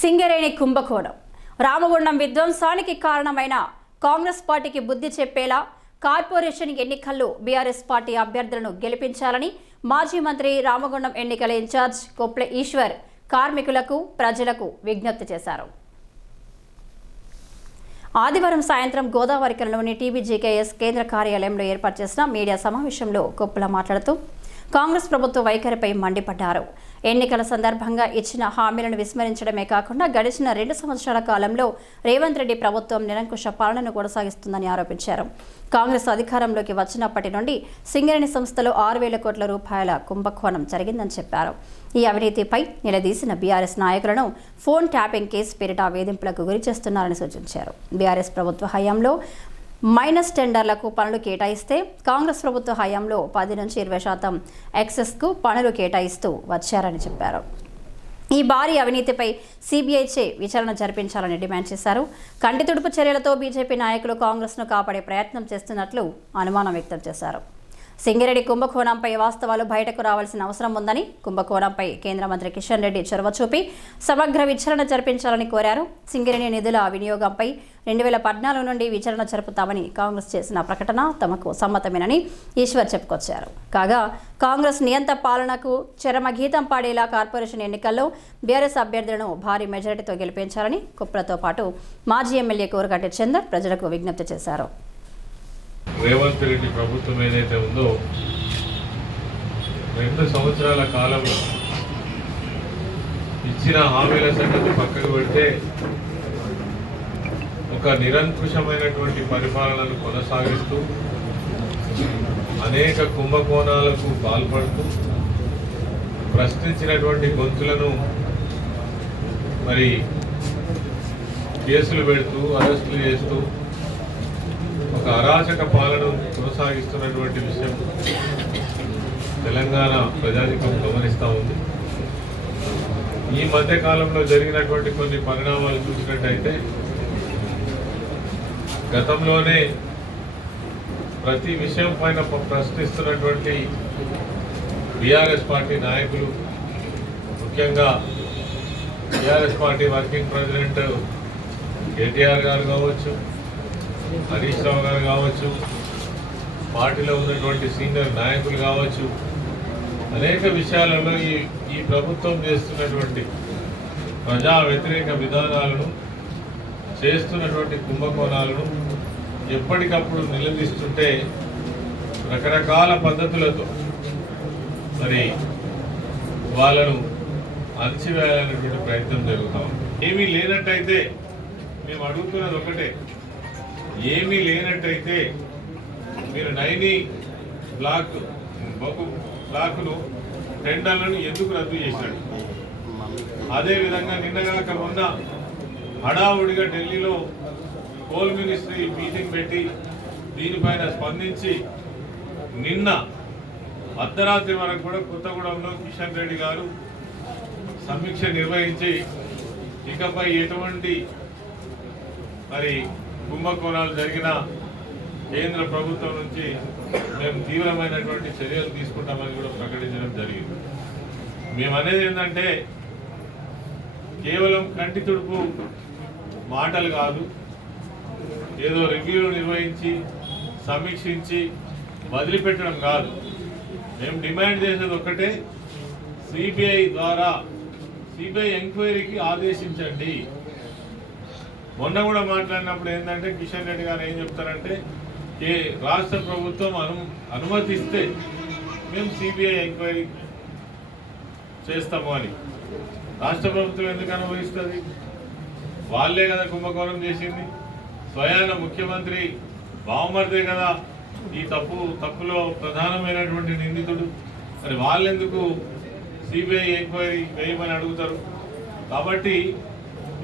సింగరేణి కుంభకోణం రామగుండం విధ్వంసానికి కారణమైన కాంగ్రెస్ పార్టీకి బుద్ధి చెప్పేలా కార్పొరేషన్ ఎన్నికల్లో బీఆర్ఎస్ పార్టీ అభ్యర్థులను గెలిపించాలని మాజీ మంత్రి రామగుండం ఎన్నికల ఇన్ఛార్జ్ కొప్లె ఈశ్వర్ కార్మికులకు ప్రజలకు విజ్ఞప్తి చేశారు. ఆదివారం సాయంత్రం గోదావరికరలోని టీబీజీకేఎస్ కేంద్ర కార్యాలయంలో ఏర్పాటు చేసిన మీడియా సమావేశంలో కొప్పుల మాట్లాడుతూ కాంగ్రెస్ ప్రభుత్వ వైఖరిపై మండిపడ్డారు. ఎన్నికల సందర్భంగా ఇచ్చిన హామీలను విస్మరించడమే కాకుండా గడిచిన 2 సంవత్సరాల కాలంలో రేవంత్ రెడ్డి ప్రభుత్వం నిరంకుశ పాలనను కొనసాగిస్తుందని ఆరోపించారు. కాంగ్రెస్ అధికారంలోకి వచ్చినప్పటి నుండి సింగరేణి సంస్థలో 6,000 కోట్ల రూపాయల కుంభకోణం జరిగిందని చెప్పారు. ఈ అవినీతిపై నిలదీసిన బీఆర్ఎస్ నాయకులను ఫోన్ ట్యాపింగ్ కేసు పేరిట వేధింపులకు గురి చేస్తున్నారని సూచించారు. బీఆర్ఎస్ ప్రభుత్వ హయాంలో మైనస్ టెండర్లకు పనులు కేటాయిస్తే కాంగ్రెస్ ప్రభుత్వ హయాంలో 10 నుంచి 20% ఎక్సెస్కు పనులు కేటాయిస్తూ వచ్చారని చెప్పారు. ఈ భారీ అవినీతిపై సిబిఐచే విచారణ జరిపించాలని డిమాండ్ చేశారు. కంటితుడుపు చర్యలతో బీజేపీ నాయకులు కాంగ్రెస్ను కాపాడే ప్రయత్నం చేస్తున్నట్లు అనుమానం వ్యక్తం చేశారు. సింగరేణి కుంభకోణంపై వాస్తవాలు బయటకు రావాల్సిన అవసరం ఉందని, కుంభకోణంపై కేంద్ర మంత్రి కిషన్ రెడ్డి చొరవ చూపి సమగ్ర విచారణ జరిపించాలని కోరారు. సింగరేణి నిధుల వినియోగంపై 2014 నుండి విచారణ జరుపుతామని కాంగ్రెస్ చేసిన ప్రకటన తమకు సమ్మతమేనని ఈశ్వర్ చెప్పుకొచ్చారు. కాగా కాంగ్రెస్ నియంత పాలనకు చరమగీతం పాడేలా కార్పొరేషన్ ఎన్నికల్లో బీఆర్ఎస్ అభ్యర్థులను భారీ మెజారిటీతో గెలిపించాలని కుప్రతో పాటు మాజీ ఎమ్మెల్యే కోరగంటి చందర్ ప్రజలకు విజ్ఞప్తి చేశారు. రేవంత్ రెడ్డి ప్రభుత్వం ఏదైతే ఉందో 2 సంవత్సరాల కాలంలో ఇచ్చిన హామీల సంగతి పక్కకు పెడితే ఒక నిరంకుశమైనటువంటి పరిపాలనను కొనసాగిస్తూ అనేక కుంభకోణాలకు పాల్పడుతూ ప్రశ్నించినటువంటి గొంతులను మరి కేసులు పెడుతూ అరెస్టులు చేస్తూ ఒక అరాచక పాలన కొనసాగిస్తున్నటువంటి విషయం తెలంగాణ ప్రజానికం గమనిస్తూ ఉంది. ఈ మధ్య కాలంలో జరిగినటువంటి కొన్ని పరిణామాలు చూసినట్టయితే గతంలోనే ప్రతి విషయం పైన ప్రశ్నిస్తున్నటువంటి బీఆర్ఎస్ పార్టీ నాయకులు, ముఖ్యంగా BRS party working president KTR గారు కావచ్చు, హరీష్ రావు గారు కావచ్చు, పార్టీలో ఉన్నటువంటి సీనియర్ నాయకులు కావచ్చు, అనేక విషయాలలో ఈ ప్రభుత్వం చేస్తున్నటువంటి ప్రజా వ్యతిరేక విధానాలను, చేస్తున్నటువంటి కుంభకోణాలను ఎప్పటికప్పుడు నిలదీస్తుంటే రకరకాల పద్ధతులతో మరి వాళ్ళను అణచివేయాలనేటువంటి ప్రయత్నం జరుగుతూ ఉంది. ఏమీ లేనట్టయితే మేము అడుగుతున్నది ఒకటే, ఏమీ లేనట్టయితే మీరు నైని బ్లాక్ను టెండర్లను ఎందుకు రద్దు చేశాడు? అదేవిధంగా నిన్నగాక మొన్న హడావుడిగా ఢిల్లీలో కోల్ మినిస్ట్రీ మీటింగ్ పెట్టి దీనిపైన స్పందించి నిన్న అర్ధరాత్రి వరకు కూడా కొత్తగూడెంలో కిషన్ రెడ్డి గారు సమీక్ష నిర్వహించి ఇకపై ఎటువంటి మరి కుంభకోణాలు జరిగిన కేంద్ర ప్రభుత్వం నుంచి మేము తీవ్రమైనటువంటి చర్యలు తీసుకుంటామని కూడా ప్రకటించడం జరిగింది. మేము అనేది ఏంటంటే కేవలం కంటి తుడుపు మాటలు కాదు, ఏదో రివ్యూలు నిర్వహించి సమీక్షించి వదిలిపెట్టడం కాదు. మేము డిమాండ్ చేసేది ఒక్కటే, సిబిఐ ద్వారా సిబిఐ ఎంక్వైరీకి ఆదేశించండి. మొన్న కూడా మాట్లాడినప్పుడు ఏంటంటే కిషన్ రెడ్డి గారు ఏం చెప్తారంటే, రాష్ట్ర ప్రభుత్వం అనుమతిస్తే మేము సిబిఐ ఎంక్వైరీ చేస్తాము అని. రాష్ట్ర ప్రభుత్వం ఎందుకు అనుమతిస్తుంది? వాళ్ళే కదా కుంభకోణం చేసింది. స్వయాన ముఖ్యమంత్రి బావమర్దే కదా ఈ తప్పులో ప్రధానమైనటువంటి నిందితుడు. మరి వాళ్ళెందుకు సిబిఐ ఎంక్వైరీ వేయమని అడుగుతారు? కాబట్టి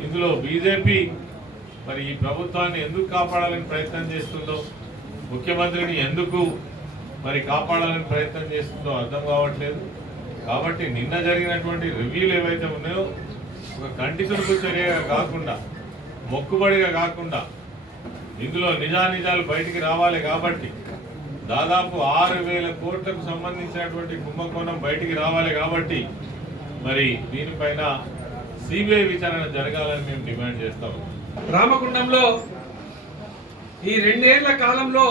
ఇందులో బీజేపీ మరి ఈ ప్రభుత్వాన్ని ఎందుకు కాపాడాలని ప్రయత్నం చేస్తుందో, ముఖ్యమంత్రిని ఎందుకు మరి కాపాడాలని ప్రయత్నం చేస్తుందో అర్థం కావట్లేదు. కాబట్టి నిన్న జరిగినటువంటి రివ్యూలు ఏవైతే ఉన్నాయో ఒక కంటి తుడుపు చర్యగా కాకుండా, మొక్కుబడిగా కాకుండా ఇందులో నిజానిజాలు బయటికి రావాలి. కాబట్టి దాదాపు 6,000 కోట్లకు సంబంధించినటువంటి కుంభకోణం బయటికి రావాలి. కాబట్టి మరి దీనిపైన సిబిఐ విచారణ జరగాలని మేము డిమాండ్ చేస్తాం. రామగుండంలో ఈ 2 ఏళ్ల కాలంలో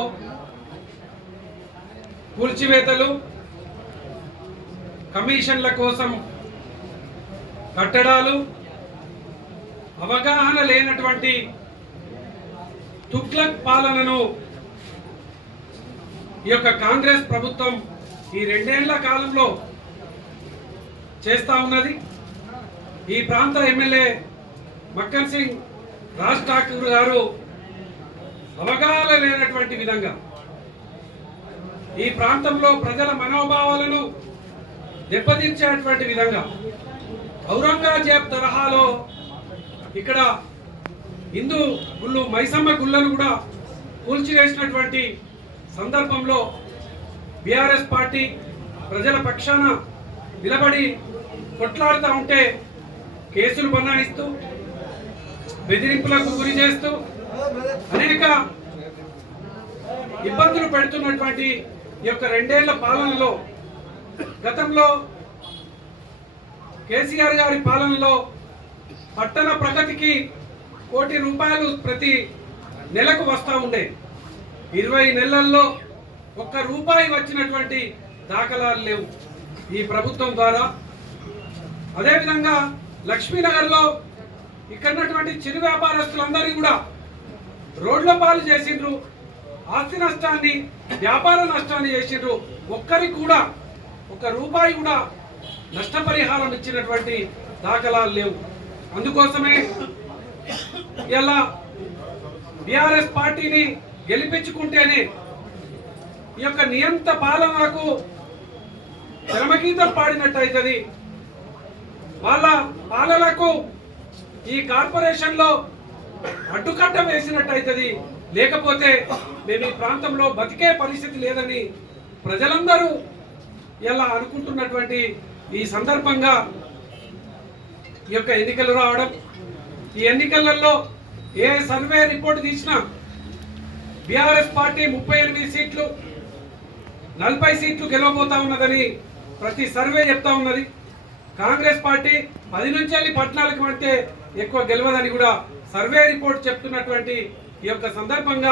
కూల్చివేతలు, కమిషన్ల కోసం కట్టడాలు, అవగాహన లేనటువంటి తుగ్లక్ పాలనను ఈ యొక్క కాంగ్రెస్ ప్రభుత్వం ఈ 2 ఏళ్ల కాలంలో చేస్తా ఉన్నది. ఈ ప్రాంత ఎమ్మెల్యే మక్కన్ సింగ్ రాజ్ ఠాకూర్ గారు అవగాహన లేనటువంటి విధంగా ఈ ప్రాంతంలో ప్రజల మనోభావాలను దెబ్బతీర్చేటువంటి విధంగా ఔరంగజేబ్ తరహాలో ఇక్కడ హిందూ గుళ్ళు మైసమ్మ గుళ్ళను కూడా కూల్చివేసినటువంటి సందర్భంలో బీఆర్ఎస్ పార్టీ ప్రజల పక్షాన నిలబడి కొట్లాడుతూ ఉంటే కేసులు బనాయిస్తూ బెదిరింపులకు గురి చేస్తూ అనేక ఇబ్బందులు పెడుతున్నటువంటి ఈ యొక్క 2 ఏళ్ల పాలనలో గతంలో కేసీఆర్ గారి పాలనలో పట్టణ ప్రగతికి ₹1 కోటి ప్రతి నెలకు వస్తూ ఉండే. 20 నెలల్లో ₹1 వచ్చినటువంటి దాఖలాలు లేవు ఈ ప్రభుత్వం ద్వారా. అదేవిధంగా లక్ష్మీనగర్లో ఇక్కడ ఉన్నటువంటి చిరు వ్యాపారస్తులందరినీ కూడా రోడ్ల పాలు చేసిండ్రు, ఆస్తి నష్టాన్ని, వ్యాపార నష్టాన్ని చేసిండ్రు. ఒక్కరికి కూడా ₹1 కూడా నష్టపరిహారం ఇచ్చినటువంటి దాఖలాలు లేవు. అందుకోసమే ఇలా బీఆర్ఎస్ పార్టీని గెలిపించుకుంటేనే ఈ యొక్క నియంత పాలనకు చరమగీతం పాడినట్టయితది. వాళ్ళ పాలనకు ఈ కార్పొరేషన్లో అడ్డుకట్ట వేసినట్టయితది. లేకపోతే మేము ఈ ప్రాంతంలో బతికే పరిస్థితి లేదని ప్రజలందరూ ఇలా అనుకుంటున్నటువంటి ఈ సందర్భంగా ఈ యొక్క ఎన్నికలు రావడం, ఈ ఎన్నికలలో ఏ సర్వే రిపోర్ట్ తీసినా బీఆర్ఎస్ పార్టీ 38 సీట్లు 40 సీట్లు గెలవబోతా ఉన్నదని ప్రతి సర్వే చెప్తా ఉన్నది. కాంగ్రెస్ పార్టీ 10 నుంచి 14 కంటే ఎక్కువ గెలవదని కూడా సర్వే రిపోర్ట్ చెప్తున్నటువంటి ఈ యొక్క సందర్భంగా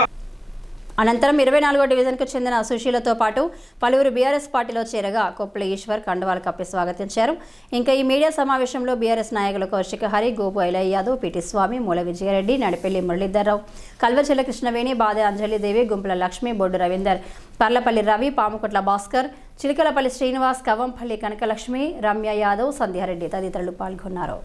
అనంతరం 24వ డివిజన్కు చెందిన సుశీలతో పాటు పలువురు బీఆర్ఎస్ పార్టీలో చేరగా కొప్పుల ఈశ్వర్ కండువాలు కప్పి స్వాగతించారు. ఇంకా ఈ మీడియా సమావేశంలో బీఆర్ఎస్ నాయకులు కౌశిక హరి, గోపు ఐలయ్య యాదవ్, పిటి స్వామి, మూల విజయారెడ్డి, నడిపెల్లి మురళీధర్రావు, కల్వచెల్ల కృష్ణవేణి, బాదే అంజలిదేవి, గుంపుల లక్ష్మి, బొడ్డు రవీందర్, పర్లపల్లి రవి, పాముకుట్ల భాస్కర్, చిలికలపల్లి శ్రీనివాస్, కవంపల్లి కనకలక్ష్మి, రమ్య యాదవ్, సంధ్యారెడ్డి తదితరులు పాల్గొన్నారు.